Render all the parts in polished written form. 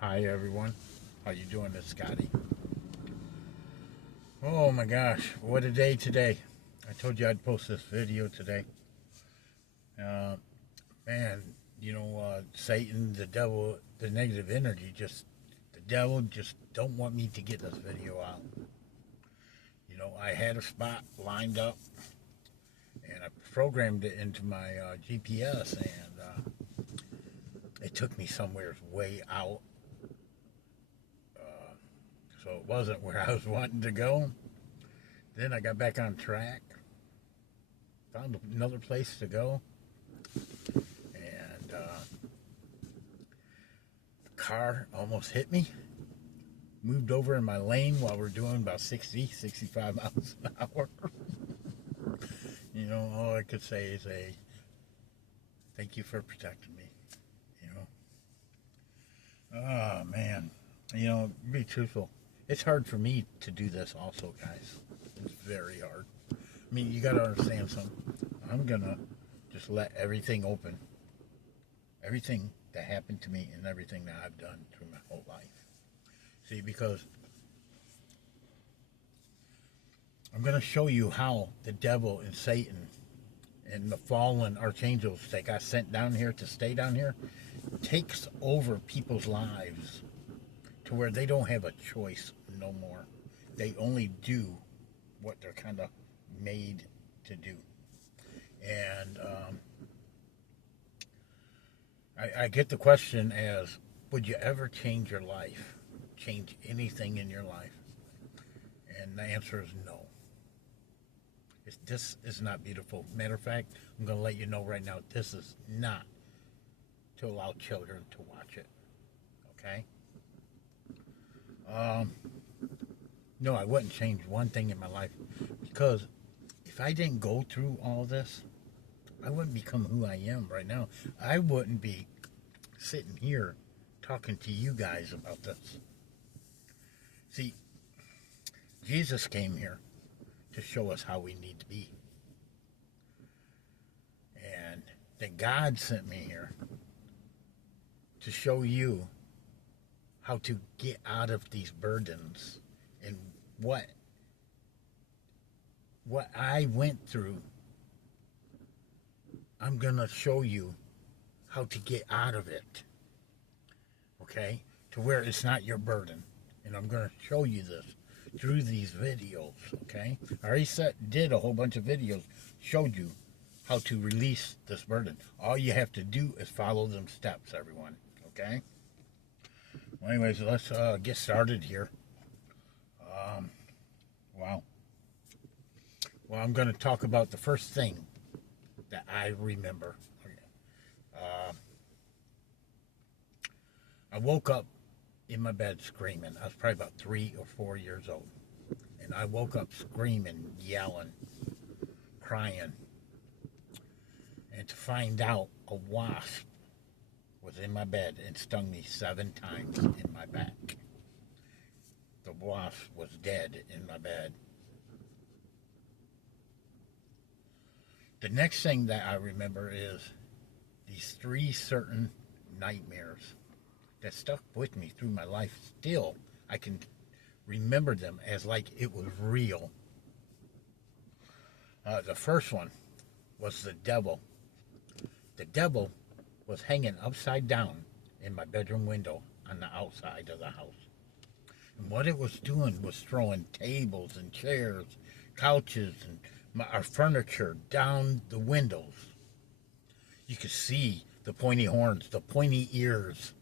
Hi everyone, how you doing? It's Scotty. Oh my gosh, what a day today! I told you I'd post this video today. Uh, Man, Satan, the devil, the negative energy, the devil just don't want me to get this video out. I had a spot lined up, and I programmed it into my GPS, and it took me somewhere way out. So it wasn't where I was wanting to go. Then I got back on track, found another place to go, and the car almost hit me. Moved over in my lane while we're doing about 60, 65 miles an hour. All I could say is thank you for protecting me. Oh man, be truthful. It's hard for me to do this also, guys. It's very hard. I mean, you got to understand something. I'm going to just let everything open. Everything that happened to me and everything that I've done through my whole life. See, because I'm going to show you how the devil and Satan and the fallen archangels that got sent down here to stay down here takes over people's lives to where they don't have a choice no more. They only do what they're kind of made to do. And I get the question as, would you ever change your life? Change anything in your life? And the answer is no. This is not beautiful. Matter of fact, I'm going to let you know right now, this is not to allow children to watch it. Okay? No, I wouldn't change one thing in my life, because if I didn't go through all this, I wouldn't become who I am right now. I wouldn't be sitting here talking to you guys about this. See, Jesus came here to show us how we need to be. And then God sent me here to show you how to get out of these burdens and what I went through. I'm going to show you how to get out of it. Okay? To where it's not your burden. And I'm going to show you this through these videos. Okay? I already did a whole bunch of videos, showed you how to release this burden. All you have to do is follow them steps, everyone. Okay? Well, anyways, let's get started here. Wow. Well, I'm going to talk about the first thing that I remember. I woke up in my bed screaming. I was probably about 3 or 4 years old. And I woke up screaming, yelling, crying. And to find out a wasp was in my bed and stung me 7 times in my back. The wasp was dead in my bed. The next thing that I remember is these 3 certain nightmares that stuck with me through my life. Still, I can remember them as like it was real. The first one was the devil. The devil was hanging upside down in my bedroom window on the outside of the house. And what it was doing was throwing tables and chairs, couches, and our furniture down the windows. You could see the pointy horns, the pointy ears.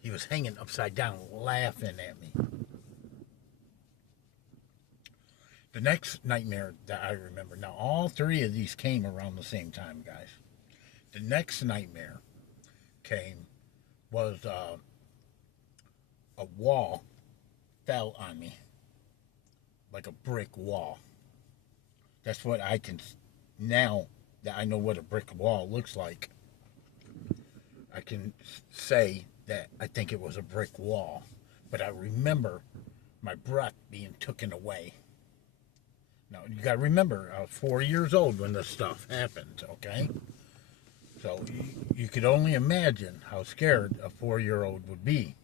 He was hanging upside down, laughing at me. The next nightmare that I remember, now all 3 of these came around the same time, guys. The next nightmare was a wall fell on me, like a brick wall. That's what I can, now that I know what a brick wall looks like, I can say that I think it was a brick wall. But I remember my breath being taken away. Now, you got to remember, I was 4 years old when this stuff happened, okay? So you could only imagine how scared a 4-year-old would be.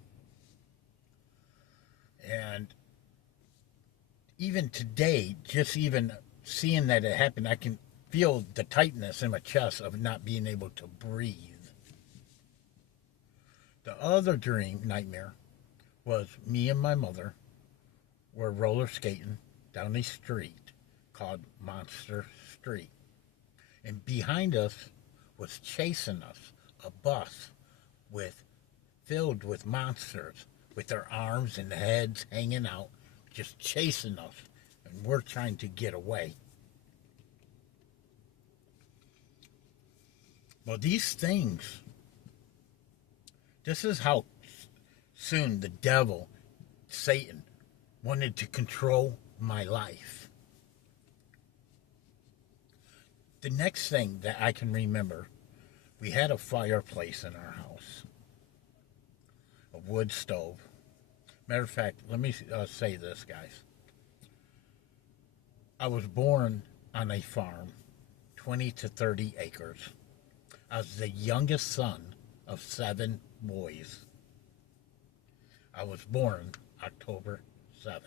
And even today, just even seeing that it happened, I can feel the tightness in my chest of not being able to breathe. The other dream nightmare was me and my mother were roller skating down a street called Monster Street. And behind us was chasing us a bus with filled with monsters with their arms and heads hanging out, just chasing us, and we're trying to get away. Well, these things, this is how soon the devil, Satan, wanted to control my life. The next thing that I can remember, we had a fireplace in our house, a wood stove. Matter of fact, let me say this, guys. I was born on a farm, 20 to 30 acres. I was the youngest son of 7 boys. I was born October 7th.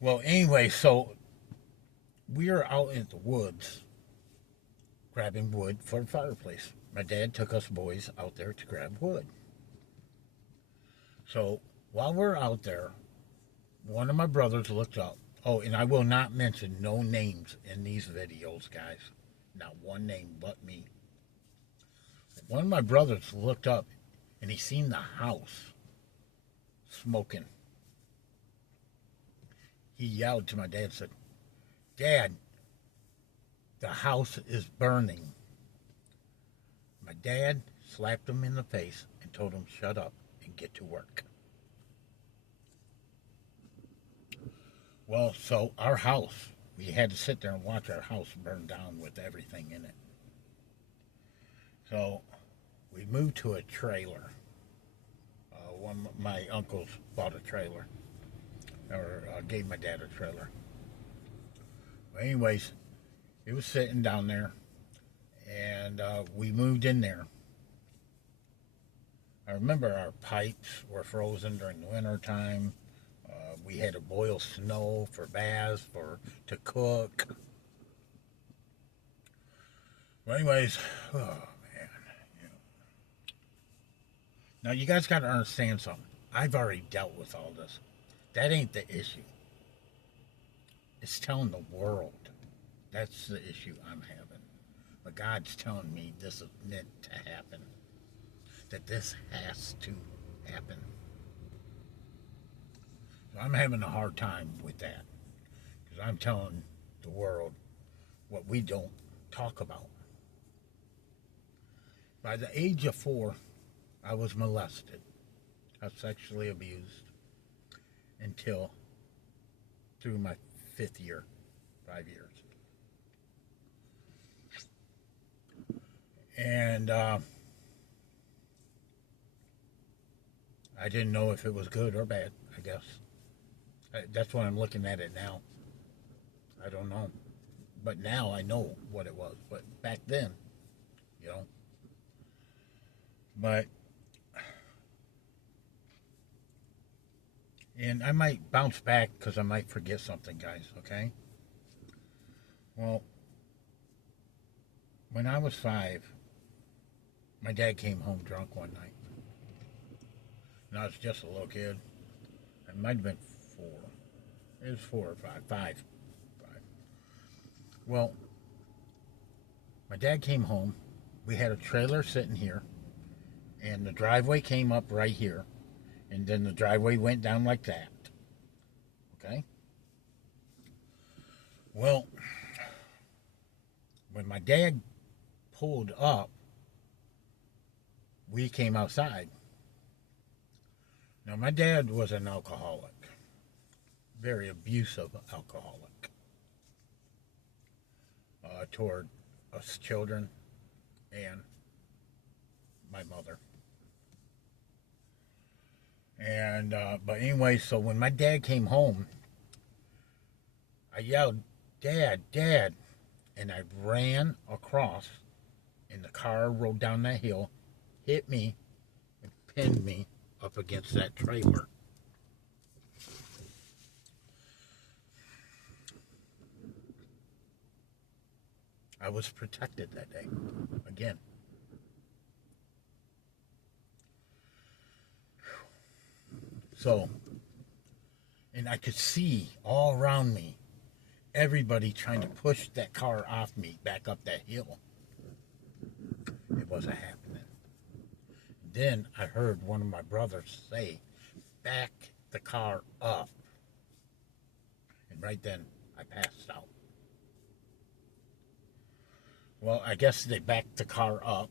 Well, anyway, so we were out in the woods grabbing wood for the fireplace. My dad took us boys out there to grab wood. So while we're out there, one of my brothers looked up. Oh, and I will not mention no names in these videos, guys. Not one name but me. One of my brothers looked up and he seen the house smoking. He yelled to my dad and said, "Dad, the house is burning." My dad slapped him in the face and told him, "Shut up and get to work." Well, so our house, we had to sit there and watch our house burn down with everything in it. So we moved to a trailer. One of my uncles bought a trailer, or gave my dad a trailer. But anyways, it was sitting down there, and we moved in there. I remember our pipes were frozen during the winter time. We had to boil snow for baths, to cook. Well, anyways, oh man. You know. Now you guys got to understand something. I've already dealt with all this. That ain't the issue. It's telling the world. That's the issue I'm having. But God's telling me this is meant to happen. That this has to happen. So I'm having a hard time with that. Because I'm telling the world what we don't talk about. By the age of 4, I was molested. I was sexually abused until through my 5th year, 5 years. And I didn't know if it was good or bad, I guess. That's why I'm looking at it now. I don't know. But now I know what it was. But back then, you know. But, and I might bounce back because I might forget something, guys, okay? Well, when I was 5, my dad came home drunk one night. And I was just a little kid. It might have been 4. It was 4 or 5. 5. Well, my dad came home. We had a trailer sitting here. And the driveway came up right here. And then the driveway went down like that. Okay? Well, when my dad pulled up, we came outside. Now, my dad was an alcoholic. Very abusive alcoholic. Toward us children and my mother. And, but anyway, so when my dad came home, I yelled, "Dad, Dad." And I ran across, and the car rolled down that hill, hit me, and pinned me up against that trailer. I was protected that day. Again. So, and I could see all around me everybody trying to push that car off me back up that hill. It wasn't happening. Then I heard one of my brothers say, "Back the car up." And right then, I passed out. Well, I guess they backed the car up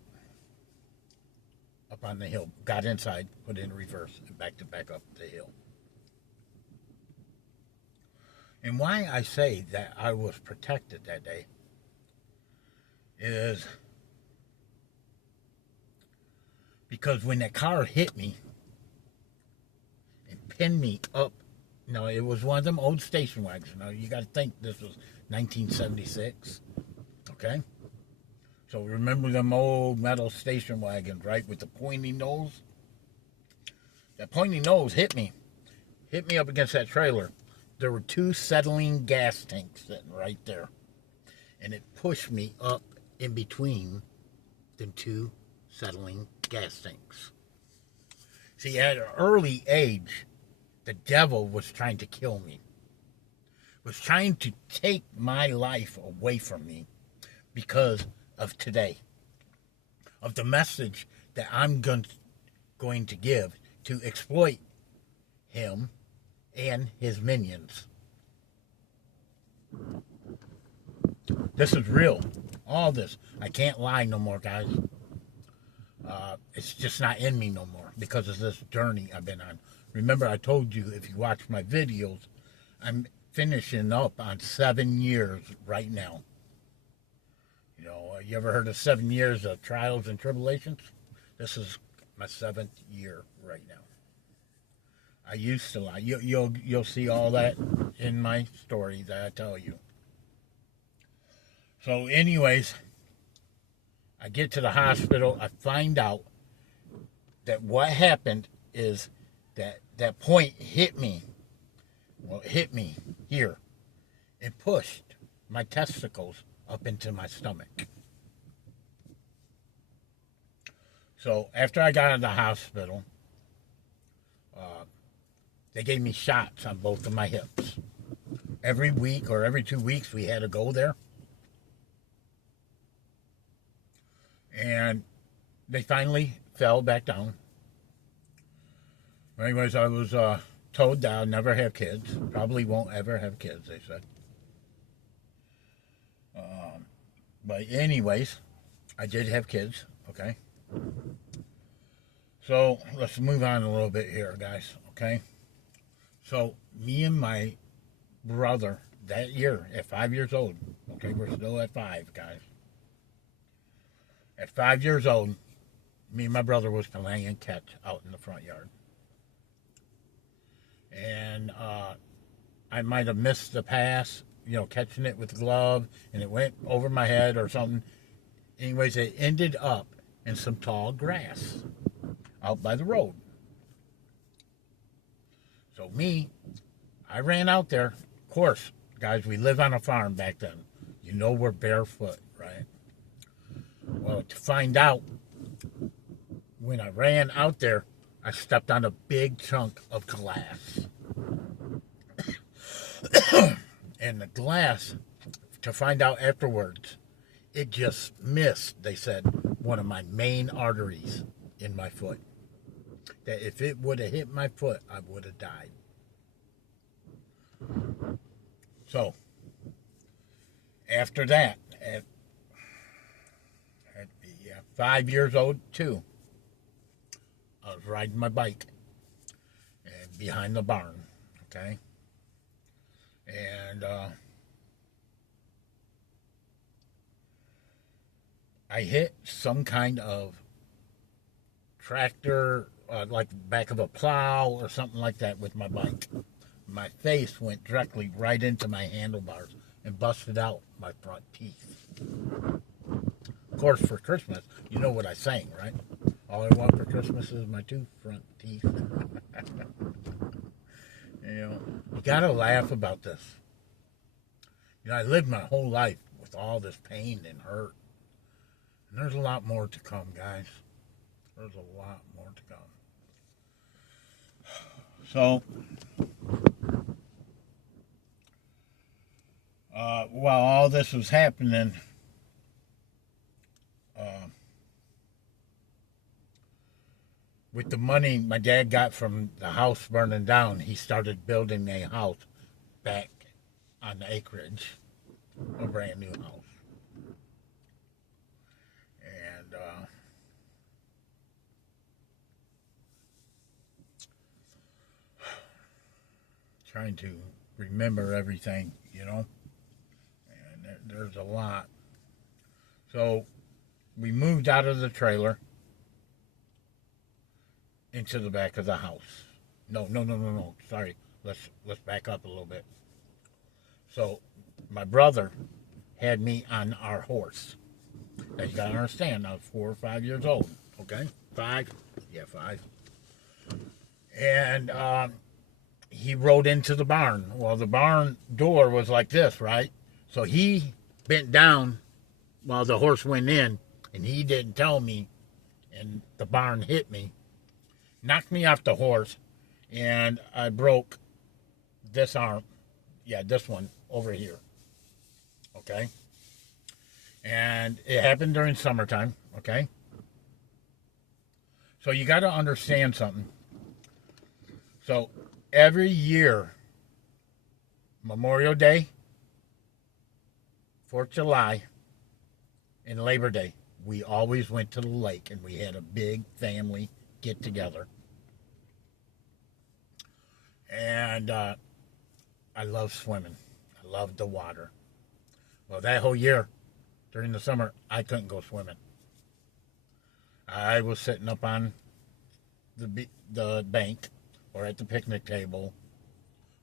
on the hill, got inside, put it in reverse, and backed it back up the hill. And why I say that I was protected that day is because when that car hit me and pinned me up, it was one of them old station wagons. Now, you got to think this was 1976, okay? So remember them old metal station wagons, right, with the pointy nose? That pointy nose hit me up against that trailer. There were 2 settling gas tanks sitting right there. And it pushed me up in between them 2 settling gas tanks. See, at an early age, the devil was trying to kill me. Was trying to take my life away from me because of today. Of the message that I'm going to give to exploit him and his minions. This is real. All this. I can't lie no more, guys. It's just not in me no more because of this journey I've been on. Remember, I told you, if you watch my videos, I'm finishing up on 7 years right now. You ever heard of 7 years of trials and tribulations? This is my 7th year right now. I used to lie. You'll see all that in my story that I tell you. So anyways, I get to the hospital. I find out that what happened is that point hit me. Well, it hit me here. It pushed my testicles up into my stomach. So after I got out of the hospital, they gave me shots on both of my hips. Every week or every 2 weeks, we had to go there. And they finally fell back down. Anyways, I was told that I'll never have kids. Probably won't ever have kids, they said. But anyways, I did have kids, okay? So let's move on a little bit here, guys, okay? So me and my brother that year, at 5 years old, okay, we're still at 5, guys. At 5 years old, me and my brother was playing catch out in the front yard. And I might have missed the pass, catching it with the glove, and it went over my head or something. Anyways, it ended up in some tall grass out by the road. So I ran out there. Of course, guys, we live on a farm back then. We're barefoot, right? Well, to find out, when I ran out there, I stepped on a big chunk of glass. And the glass, to find out afterwards, it just missed, they said, one of my main arteries in my foot. That if it would have hit my foot, I would have died. So, after that, at 5 years old too, I was riding my bike and behind the barn, okay? And I hit some kind of tractor, like the back of a plow or something like that with my bike. My face went directly right into my handlebars and busted out my front teeth. Of course, for Christmas, you know what I sang, right? All I want for Christmas is my two front teeth. You gotta laugh about this. I lived my whole life with all this pain and hurt. And there's a lot more to come, guys. There's a lot more to come. So, while all this was happening, with the money my dad got from the house burning down, he started building a house back on the acreage, a brand new house. And trying to remember everything, and there's a lot. So we moved out of the trailer into the back of the house. No. Sorry. Let's back up a little bit. So my brother had me on our horse. Now you gotta understand, I was 4 or 5 years old. Okay? 5? Yeah, 5. And he rode into the barn. Well, the barn door was like this, right? So he bent down while the horse went in, and he didn't tell me, and the barn hit me. Knocked me off the horse, and I broke this arm. Yeah, this one over here. Okay? And it happened during summertime. Okay? So you got to understand something. So every year, Memorial Day, 4th of July, and Labor Day, we always went to the lake, and we had a big family get together. And I love swimming. I loved the water. Well, that whole year, during the summer, I couldn't go swimming. I was sitting up on the bank or at the picnic table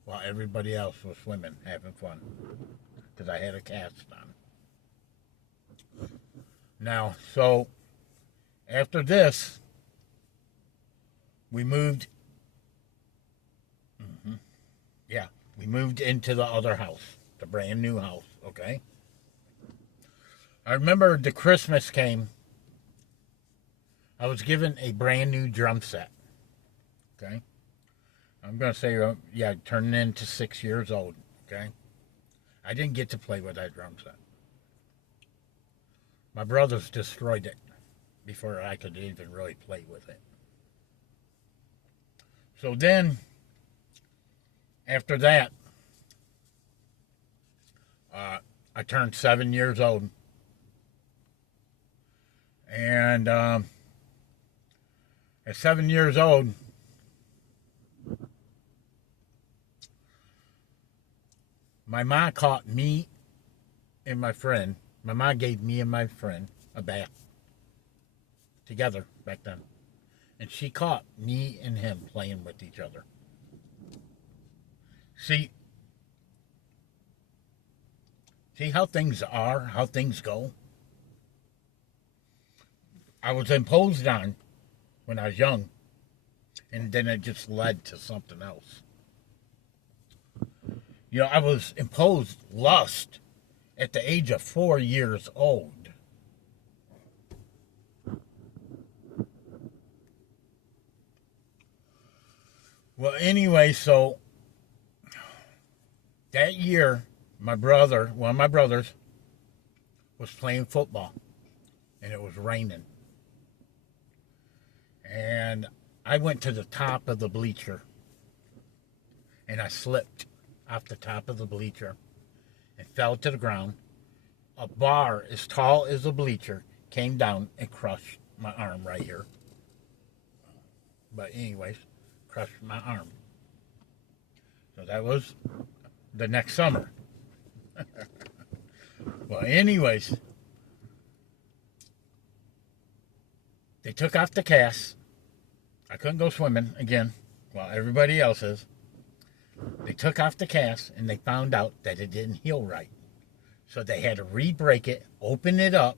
while everybody else was swimming, having fun, because I had a cast on. Now, so after this, we moved. We moved into the other house, the brand new house. Okay. I remember the Christmas came. I was given a brand new drum set. Okay. I'm going to say, turning into 6 years old. Okay. I didn't get to play with that drum set. My brothers destroyed it before I could even really play with it. So then, after that, I turned 7 years old. And at 7 years old, my mom caught me and my friend. My mom gave me and my friend a bath together back then. And she caught me and him playing with each other. See how things are, how things go? I was imposed on when I was young, and then it just led to something else. I was imposed lust at the age of 4 years old. Well, anyway, so that year, one of my brothers, was playing football, and it was raining. And I went to the top of the bleacher, and I slipped off the top of the bleacher and fell to the ground. A bar as tall as a bleacher came down and crushed my arm right here. But anyways, crushed my arm. So that was the next summer. Well, anyways, they took off the cast. I couldn't go swimming again, while everybody else is. They took off the cast, and they found out that it didn't heal right. So they had to re-break it, open it up,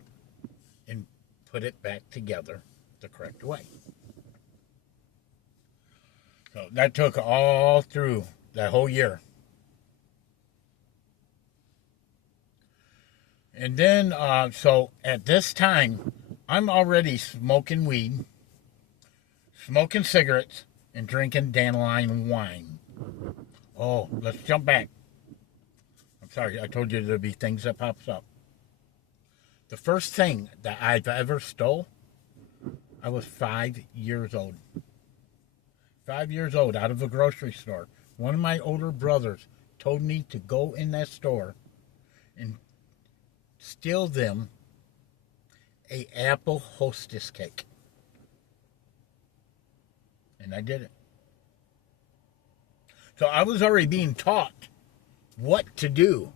and put it back together the correct way. So that took all through that whole year. And then, so at this time, I'm already smoking weed, smoking cigarettes, and drinking dandelion wine. Oh, let's jump back. I'm sorry, I told you there'd be things that pops up. The first thing that I've ever stole, I was 5 years old. 5 years old, out of a grocery store. One of my older brothers told me to go in that store and steal them a apple Hostess cake. And I did it. So I was already being taught what to do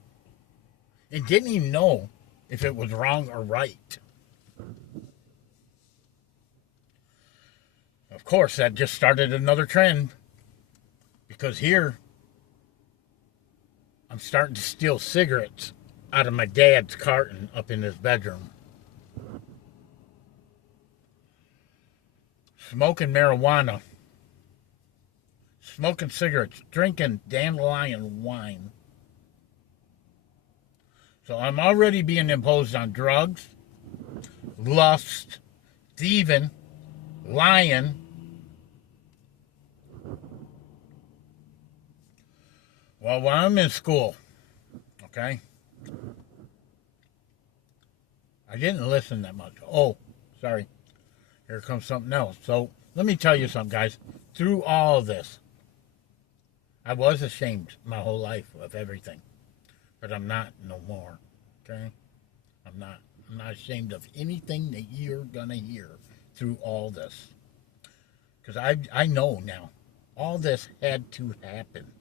and didn't even know if it was wrong or right. Of course, that just started another trend, because here I'm starting to steal cigarettes out of my dad's carton up in his bedroom. Smoking marijuana, smoking cigarettes, drinking dandelion wine. So I'm already being imposed on drugs, lust, thieving, lying. Well, when I'm in school, okay, I didn't listen that much. Oh, sorry. Here comes something else. So let me tell you something, guys. Through all of this, I was ashamed my whole life of everything. But I'm not no more. Okay? I'm not ashamed of anything that you're going to hear through all this. Because I know now, all this had to happen.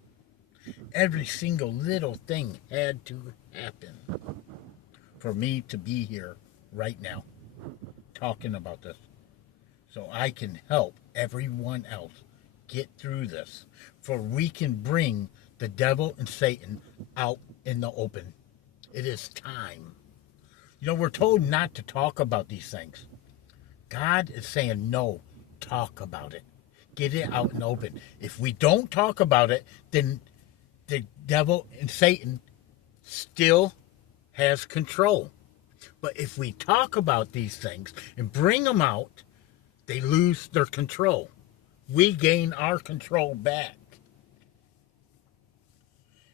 Every single little thing had to happen for me to be here right now talking about this. So I can help everyone else get through this. For we can bring the devil and Satan out in the open. It is time. You know, we're told not to talk about these things. God is saying, no, talk about it. Get it out in the open. If we don't talk about it, then the devil and Satan still has control. But if we talk about these things and bring them out, they lose their control. We gain our control back.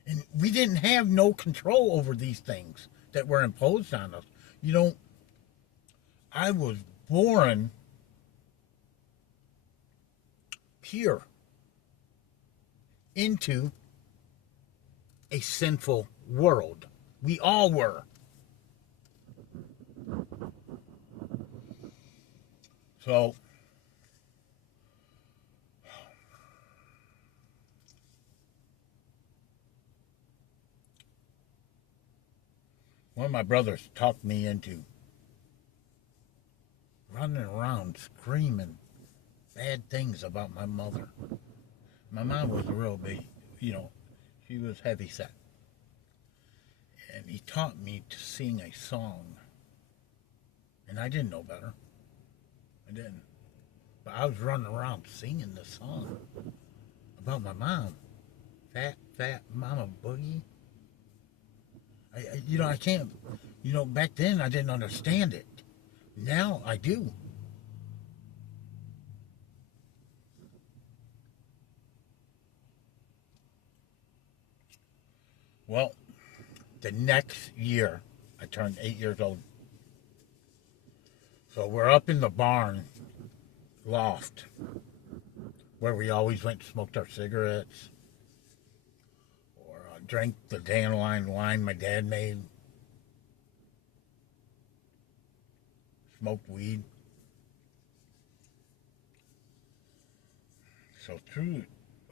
And we didn't have no control over these things that were imposed on us. You know, I was born pure into a sinful world. We all were. So, one of my brothers talked me into running around screaming bad things about my mother. My mom was a real big, she was heavy set. And he taught me to sing a song. And I didn't know better. I didn't. But I was running around singing the song about my mom. Fat, fat Mama Boogie. I can't, back then I didn't understand it. Now I do. Well, the next year, I turned 8 years old. So we're up in the barn loft where we always went and smoked our cigarettes or drank the dandelion wine my dad made, smoked weed. So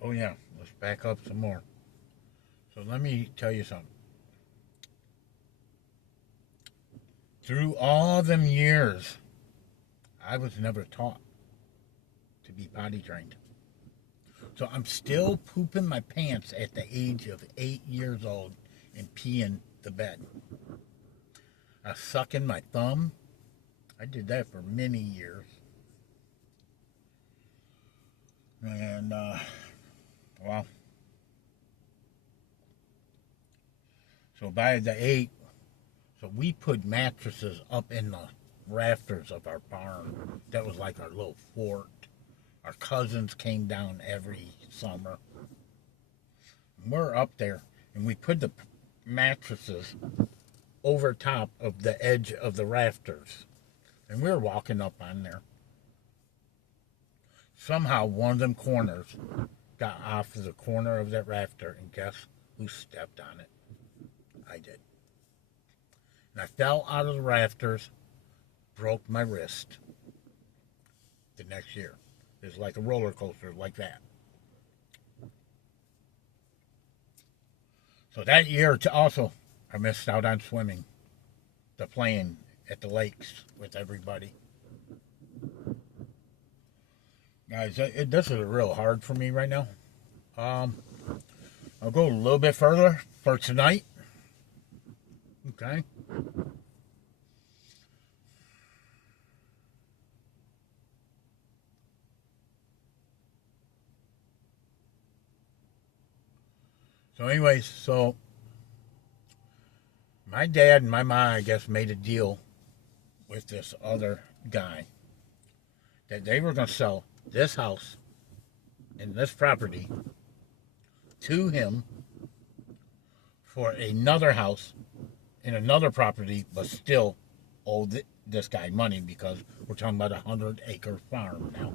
let's back up some more. So let me tell you something. Through all them years, I was never taught to be potty trained. So I'm still pooping my pants at the age of 8 years old and peeing the bed. I sucking my thumb. I did that for many years. So by the 8th, so we put mattresses up in the rafters of our barn. That was like our little fort. Our cousins came down every summer. We're up there, and we put the mattresses over top of the edge of the rafters. And we were walking up on there. Somehow one of them corners got off of the corner of that rafter, and guess who stepped on it? I did. And I fell out of the rafters, broke my wrist the next year. It was like a roller coaster, like that. So that year, also, I missed out on swimming, the playing at the lakes with everybody. Guys, this is real hard for me right now. I'll go a little bit further for tonight. Okay. So anyways, so my dad and my mom, I guess, made a deal with this other guy that they were going to sell this house and this property to him for another house and another property, but still owe this guy money because we're talking about a 100-acre farm now.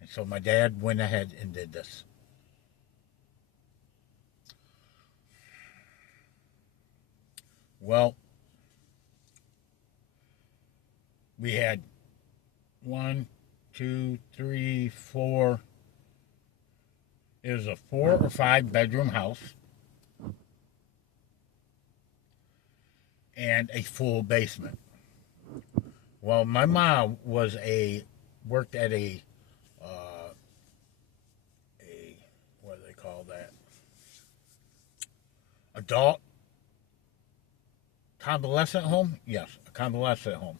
And so my dad went ahead and did this. Well, we had 1, 2, 3, 4. It was a 4 or 5 bedroom house and a full basement. Well, my mom worked at a what do they call that? Adult convalescent home? Yes, a convalescent home.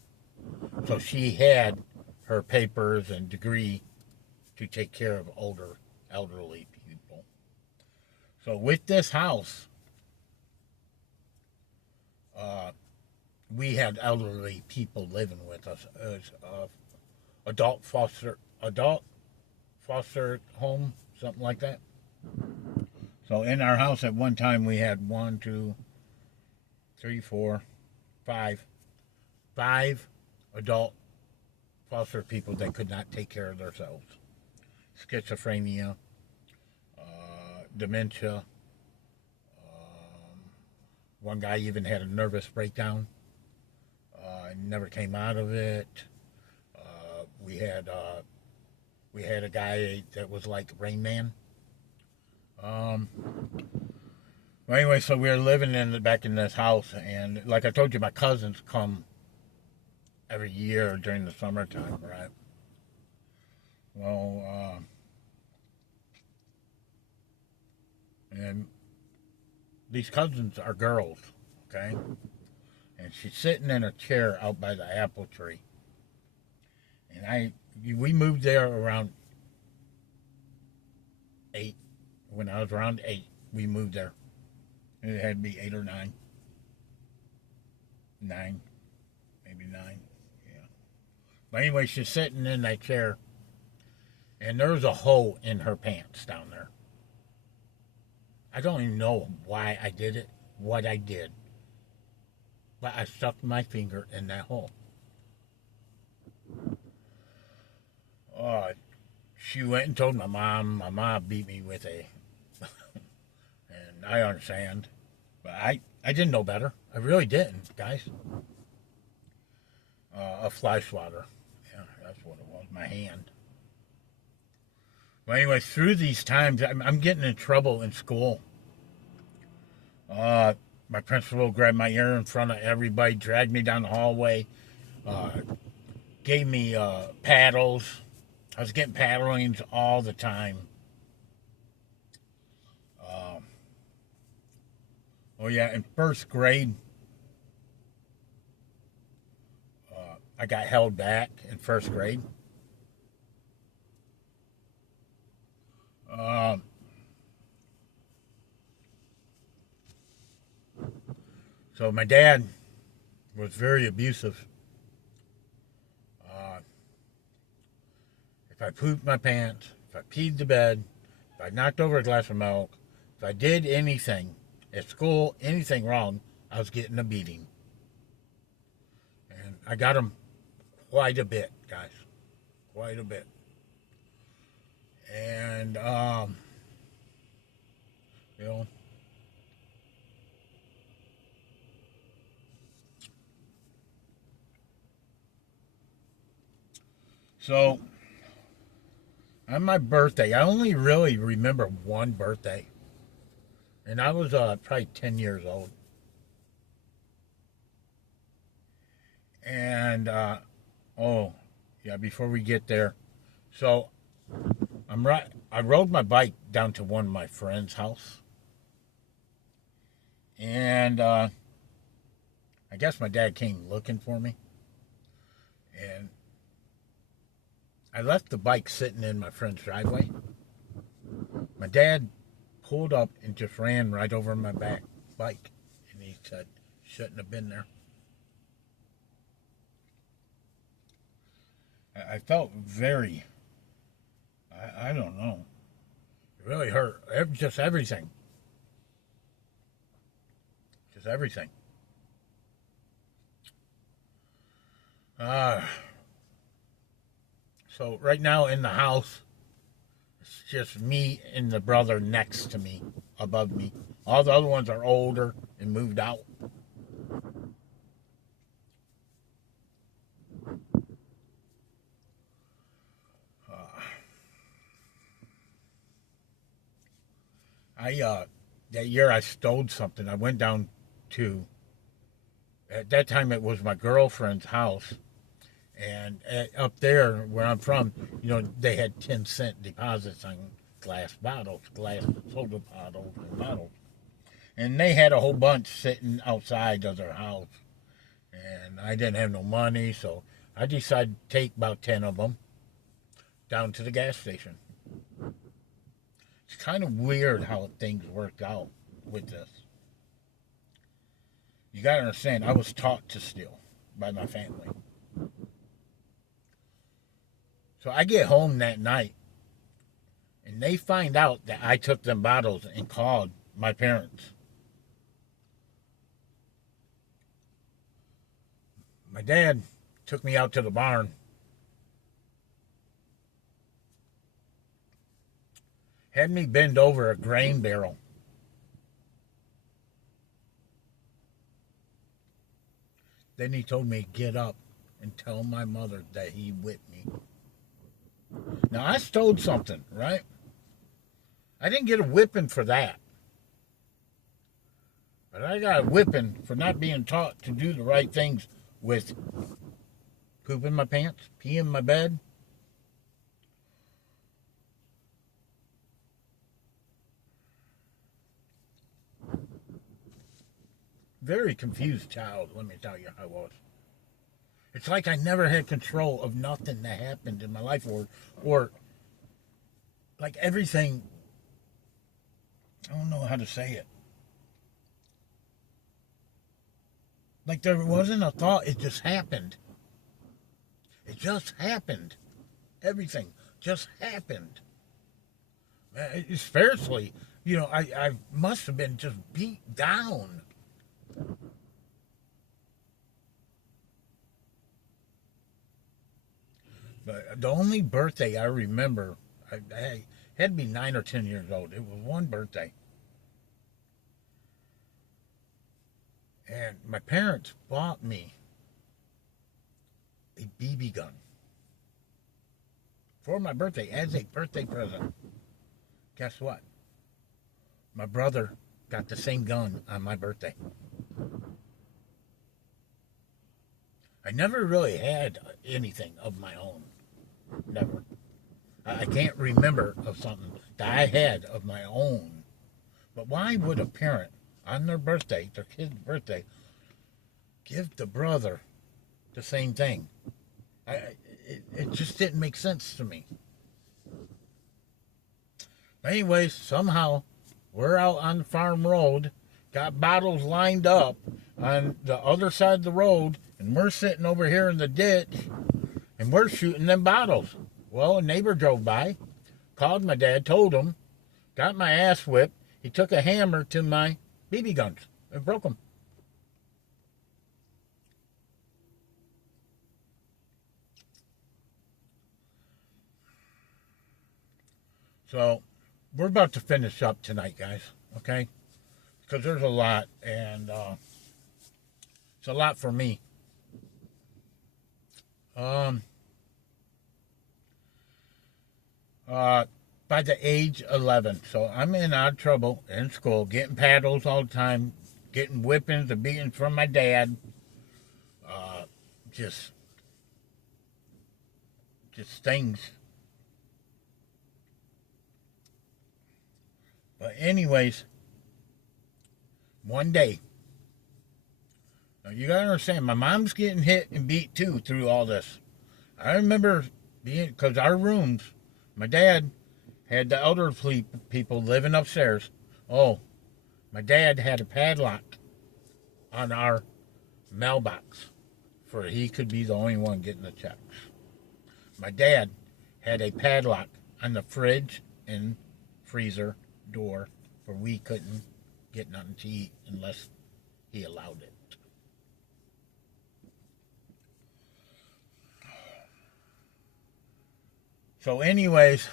So she had her papers and degree to take care of elderly people. So with this house, we had elderly people living with us as adult foster home, something like that. So in our house at one time we had 1, 2, 3, 4, 5 adult foster people that could not take care of themselves. Schizophrenia, dementia. One guy even had a nervous breakdown. Never came out of it. We had a guy that was like Rain Man. Well, anyway, so we were living back in this house, and like I told you, my cousins come every year during the summertime, right? Well, and these cousins are girls, okay? And she's sitting in a chair out by the apple tree. And we moved there around 8. When I was around 8, we moved there. It had to be 8 or 9. 9. Maybe 9. Yeah. But anyway, she's sitting in that chair. And there's a hole in her pants down there. I don't even know why I did it, what I did. But I stuck my finger in that hole. She went and told my mom. My mom beat me with and I understand. But I didn't know better. I really didn't, guys. A fly swatter. Yeah, that's what it was. My hand. But anyway, through these times, I'm getting in trouble in school. My principal grabbed my ear in front of everybody, dragged me down the hallway, gave me paddles. I was getting paddlings all the time. Oh yeah, in first grade, I got held back in first grade. So my dad was very abusive. If I pooped my pants, if I peed the bed, if I knocked over a glass of milk, if I did anything at school, anything wrong, I was getting a beating. And I got him quite a bit, guys. Quite a bit. And, you know, so on my birthday, I only really remember one birthday. And I was probably 10 years old. And, oh, yeah, before we get there. So I rode my bike down to one of my friend's house. And I guess my dad came looking for me. And I left the bike sitting in my friend's driveway. My dad pulled up and just ran right over my back bike. And he said, shouldn't have been there. I felt very, I don't know. It really hurt. Just everything. Just everything. So right now in the house, it's just me and the brother next to me, above me. All the other ones are older and moved out. That year I stole something. I went down to, at that time it was my girlfriend's house. And up there where I'm from, they had 10-cent deposits on glass bottles, glass soda bottles and bottles. And they had a whole bunch sitting outside of their house. And I didn't have no money, so I decided to take about 10 of them down to the gas station. It's kind of weird how things worked out with this. You got to understand, I was taught to steal by my family. So I get home that night, and they find out that I took them bottles and called my parents. My dad took me out to the barn. Had me bend over a grain barrel. Then he told me to get up and tell my mother that he whipped me. Now, I stole something, right? I didn't get a whipping for that. But I got a whipping for not being taught to do the right things with pooping my pants, peeing my bed. Very confused child, let me tell you, I was. It's like I never had control of nothing that happened in my life, or like everything. I don't know how to say it. Like there wasn't a thought, it just happened. It just happened. Everything just happened. Especially, I must have been just beat down. But the only birthday I remember, I had to be 9 or 10 years old. It was one birthday. And my parents bought me a BB gun for my birthday as a birthday present. Guess what? My brother got the same gun on my birthday. I never really had anything of my own. Never. I can't remember of something that I had of my own. But why would a parent, on their birthday, their kid's birthday, give the brother the same thing? It just didn't make sense to me. But anyways, somehow, we're out on the farm road, got bottles lined up. on the other side of the road, and we're sitting over here in the ditch, and we're shooting them bottles. Well, a neighbor drove by, called my dad, told him, got my ass whipped. He took a hammer to my BB guns and broke them. So, we're about to finish up tonight, guys, okay? Because there's a lot, and it's a lot for me. By the age 11, so I'm in odd trouble in school, getting paddles all the time, getting whippings and beatings from my dad. Just things. But anyways, one day, now you gotta understand, my mom's getting hit and beat too through all this. I remember because our rooms, my dad had the elderly people living upstairs. Oh, my dad had a padlock on our mailbox for he could be the only one getting the checks. My dad had a padlock on the fridge and freezer door for we couldn't get nothing to eat unless he allowed it. So anyways,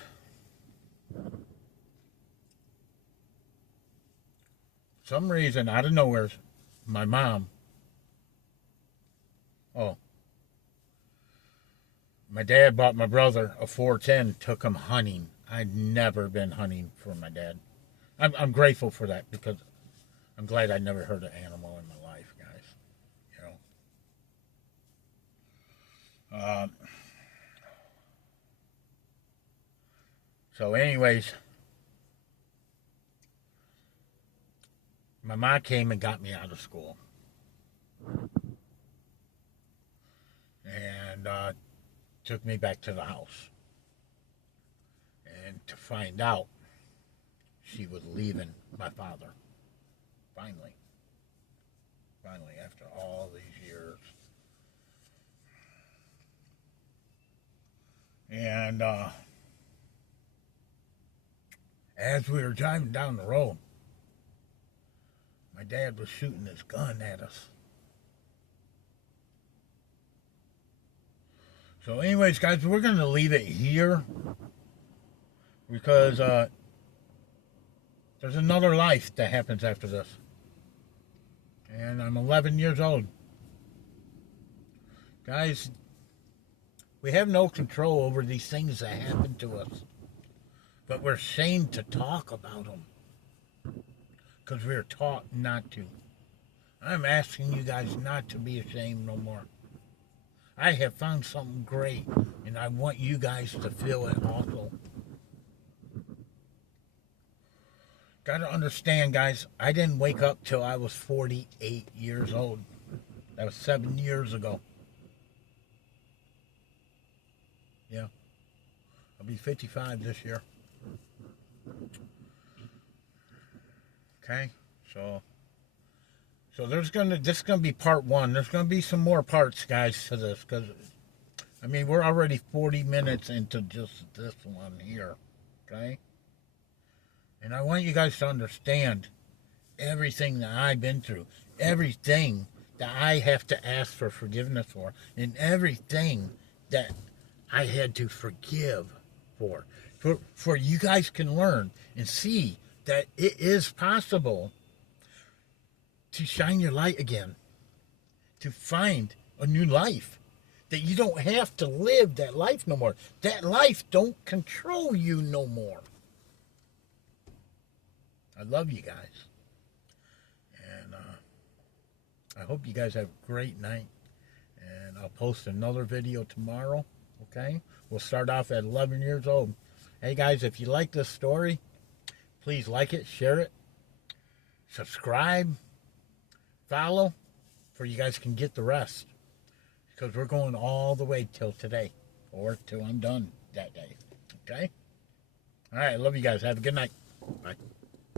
some reason out of nowhere, my mom, my dad bought my brother a 410, took him hunting. I'd never been hunting for my dad. I'm grateful for that because I'm glad I never hurt an animal in my life, guys. You know. So anyways, my mom came and got me out of school. And took me back to the house. And to find out she was leaving my father. Finally. Finally, after all these years. And as we were driving down the road, my dad was shooting his gun at us. So anyways, guys, we're going to leave it here because there's another life that happens after this. And I'm 11 years old. Guys, we have no control over these things that happen to us. But we're ashamed to talk about them because we're taught not to. I'm asking you guys not to be ashamed no more. I have found something great, and I want you guys to feel it also. Gotta understand, guys, I didn't wake up till I was 48 years old. That was 7 years ago. Yeah. I'll be 55 this year. Okay, so this is gonna be part one. There's gonna be some more parts, guys, to this because I mean we're already 40 minutes into just this one here. Okay, and I want you guys to understand everything that I've been through, everything that I have to ask for forgiveness for, and everything that I had to forgive for you guys can learn and see that it is possible to shine your light again, to find a new life, that you don't have to live that life no more. That life don't control you no more. I love you guys. And I hope you guys have a great night. And I'll post another video tomorrow, okay? We'll start off at 11 years old. Hey, guys, if you like this story, please like it, share it, subscribe, follow, for you guys can get the rest. Because we're going all the way till today, or till I'm done that day. Okay? All right, I love you guys. Have a good night. Bye.